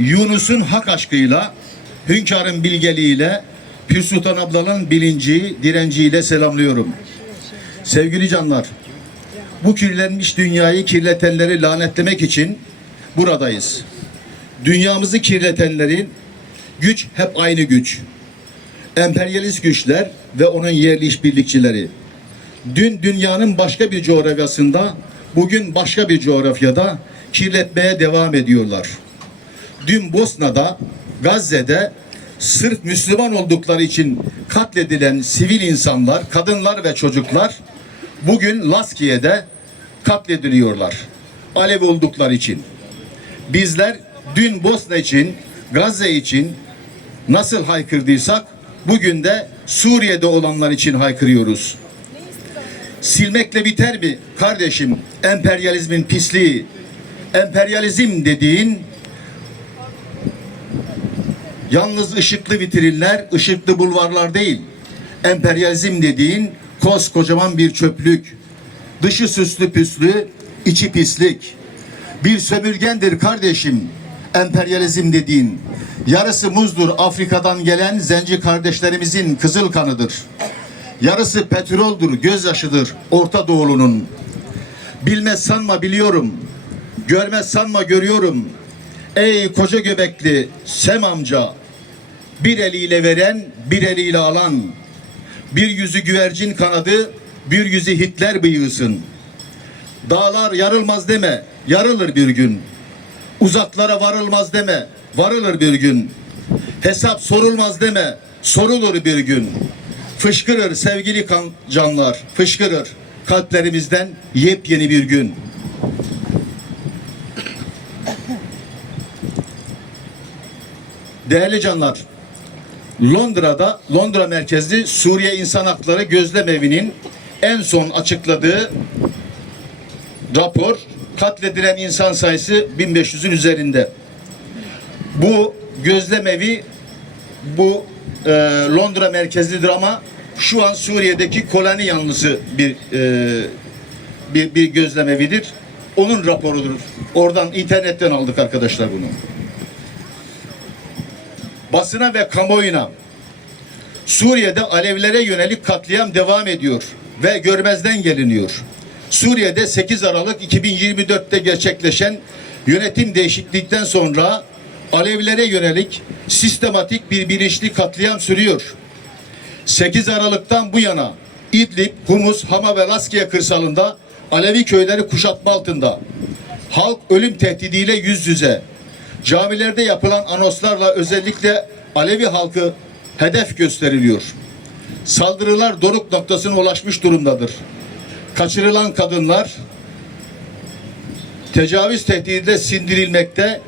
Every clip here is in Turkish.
Yunus'un hak aşkıyla, hünkârın bilgeliğiyle, Pür Sultan ablanın bilinci, direnciyle selamlıyorum. Sevgili canlar, bu kirlenmiş dünyayı kirletenleri lanetlemek için buradayız. Dünyamızı kirletenlerin güç hep aynı güç. Emperyalist güçler ve onun yerli işbirlikçileri. Dün dünyanın başka bir coğrafyasında, bugün başka bir coğrafyada kirletmeye devam ediyorlar. Dün Bosna'da, Gazze'de sırf Müslüman oldukları için katledilen sivil insanlar, kadınlar ve çocuklar bugün Laskiye'de katlediliyorlar. Alev oldukları için. Bizler dün Bosna için, Gazze için nasıl haykırdıysak bugün de Suriye'de olanlar için haykırıyoruz. Silmekle biter mi kardeşim emperyalizmin pisliği? Emperyalizm dediğin yalnız ışıklı vitrinler, ışıklı bulvarlar değil. Emperyalizm dediğin koskocaman bir çöplük. Dışı süslü püslü, içi pislik. Bir sömürgendir kardeşim emperyalizm dediğin. Yarısı muzdur Afrika'dan gelen zenci kardeşlerimizin kızıl kanıdır. Yarısı petroldür, gözyaşıdır Orta Doğulu'nun. Bilmez sanma biliyorum. Görmez sanma görüyorum. Ey koca göbekli Sem amca. Bir eliyle veren, bir eliyle alan. Bir yüzü güvercin kanadı, bir yüzü Hitler bıyığısın. Dağlar yarılmaz deme, yarılır bir gün. Uzaklara varılmaz deme, varılır bir gün. Hesap sorulmaz deme, sorulur bir gün. Fışkırır sevgili kan canlar, fışkırır kalplerimizden yepyeni bir gün. Değerli canlar, Londra'da, Londra merkezli Suriye İnsan Hakları Gözlem Evi'nin en son açıkladığı rapor katledilen insan sayısı 1500'ün üzerinde. Bu gözlem evi bu e, Londra merkezlidir ama şu an Suriye'deki koloni yanlısı bir, e, bir bir gözlem evidir. Onun raporudur. Oradan internetten aldık arkadaşlar bunu. Basına ve kamuoyuna Suriye'de Alevlere yönelik katliam devam ediyor ve görmezden geliniyor. Suriye'de 8 Aralık 2024'te gerçekleşen yönetim değişiklikten sonra Alevilere yönelik sistematik bir bilinçli katliam sürüyor. 8 Aralık'tan bu yana İdlib, Humus, Hama ve Laskiye kırsalında Alevi köyleri kuşatma altında. Halk ölüm tehdidiyle yüz yüze. Camilerde yapılan anoslarla özellikle Alevi halkı hedef gösteriliyor. Saldırılar doruk noktasına ulaşmış durumdadır. Kaçırılan kadınlar tecavüz tehdidiyle sindirilmekte,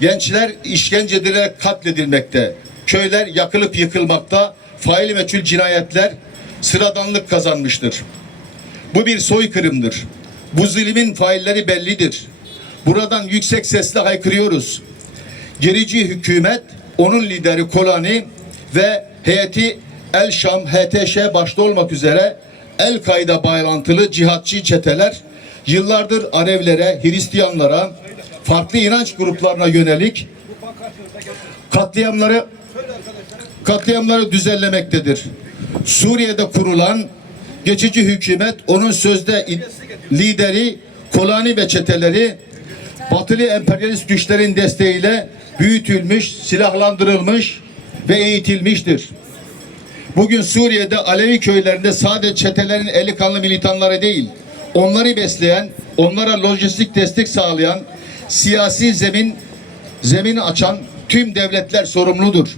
gençler işkence edilerek katledilmekte, köyler yakılıp yıkılmakta, faili meçhul cinayetler sıradanlık kazanmıştır. Bu bir soykırımdır. Bu zulmin failleri bellidir. Buradan yüksek sesle haykırıyoruz. Gerici hükümet, onun lideri Kolani ve heyeti El Şam, HTŞ başta olmak üzere El-Kaide bağlantılı cihatçı çeteler yıllardır Arevlere, Hristiyanlara, farklı inanç gruplarına yönelik katliamları katliamları düzenlemektedir. Suriye'de kurulan geçici hükümet onun sözde lideri Kolani ve çeteleri batılı emperyalist güçlerin desteğiyle büyütülmüş, silahlandırılmış ve eğitilmiştir. Bugün Suriye'de Alevi köylerinde sadece çetelerin eli kanlı militanları değil, onları besleyen, onlara lojistik destek sağlayan, siyasi zemin zemin açan tüm devletler sorumludur.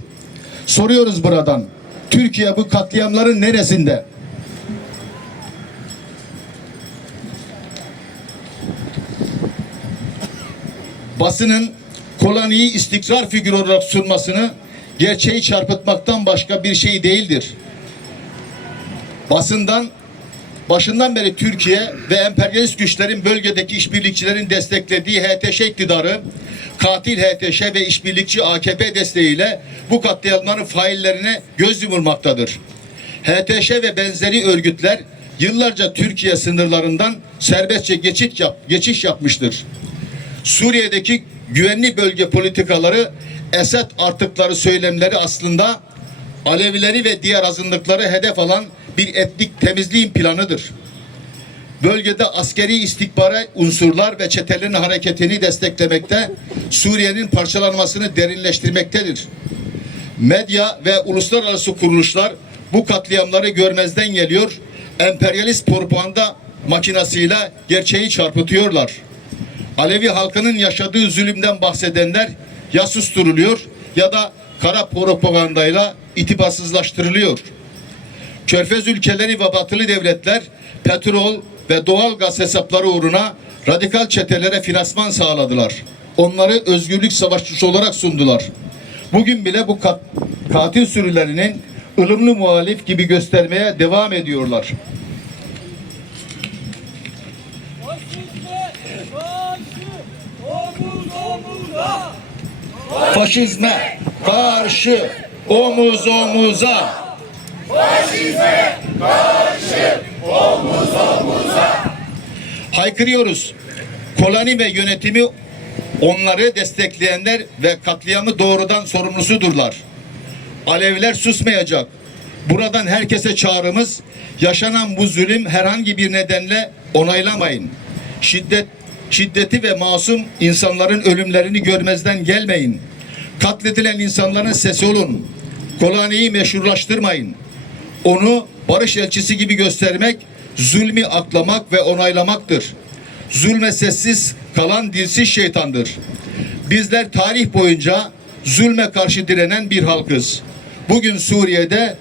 Soruyoruz buradan. Türkiye bu katliamların neresinde? Basının koloniyi istikrar figürü olarak sunmasını gerçeği çarpıtmaktan başka bir şey değildir. Basından başından beri Türkiye ve emperyalist güçlerin bölgedeki işbirlikçilerin desteklediği HTŞ iktidarı katil HTŞ ve işbirlikçi AKP desteğiyle bu katliamların faillerine göz yumulmaktadır. HTŞ ve benzeri örgütler yıllarca Türkiye sınırlarından serbestçe geçit yap, geçiş yapmıştır. Suriye'deki güvenli bölge politikaları Esed artıkları söylemleri aslında Alevileri ve diğer azınlıkları hedef alan bir etnik temizliğin planıdır. Bölgede askeri istihbara unsurlar ve çetelerin hareketini desteklemekte, Suriye'nin parçalanmasını derinleştirmektedir. Medya ve uluslararası kuruluşlar bu katliamları görmezden geliyor, emperyalist propaganda makinasıyla gerçeği çarpıtıyorlar. Alevi halkının yaşadığı zulümden bahsedenler ya susturuluyor ya da kara propagandayla itibarsızlaştırılıyor. Körfez ülkeleri ve batılı devletler petrol ve doğal gaz hesapları uğruna radikal çetelere finansman sağladılar. Onları özgürlük savaşçısı olarak sundular. Bugün bile bu kat, katil sürülerinin ılımlı muhalif gibi göstermeye devam ediyorlar. Omuza Faşizme karşı omuz omuza. Haykırıyoruz. Koloni ve yönetimi onları destekleyenler ve katliamı doğrudan sorumlusudurlar. Alevler susmayacak. Buradan herkese çağrımız yaşanan bu zulüm herhangi bir nedenle onaylamayın. Şiddet şiddeti ve masum insanların ölümlerini görmezden gelmeyin. Katledilen insanların sesi olun. Koloniyi meşrulaştırmayın. Onu barış elçisi gibi göstermek, zulmü aklamak ve onaylamaktır. Zulme sessiz kalan dilsiz şeytandır. Bizler tarih boyunca zulme karşı direnen bir halkız. Bugün Suriye'de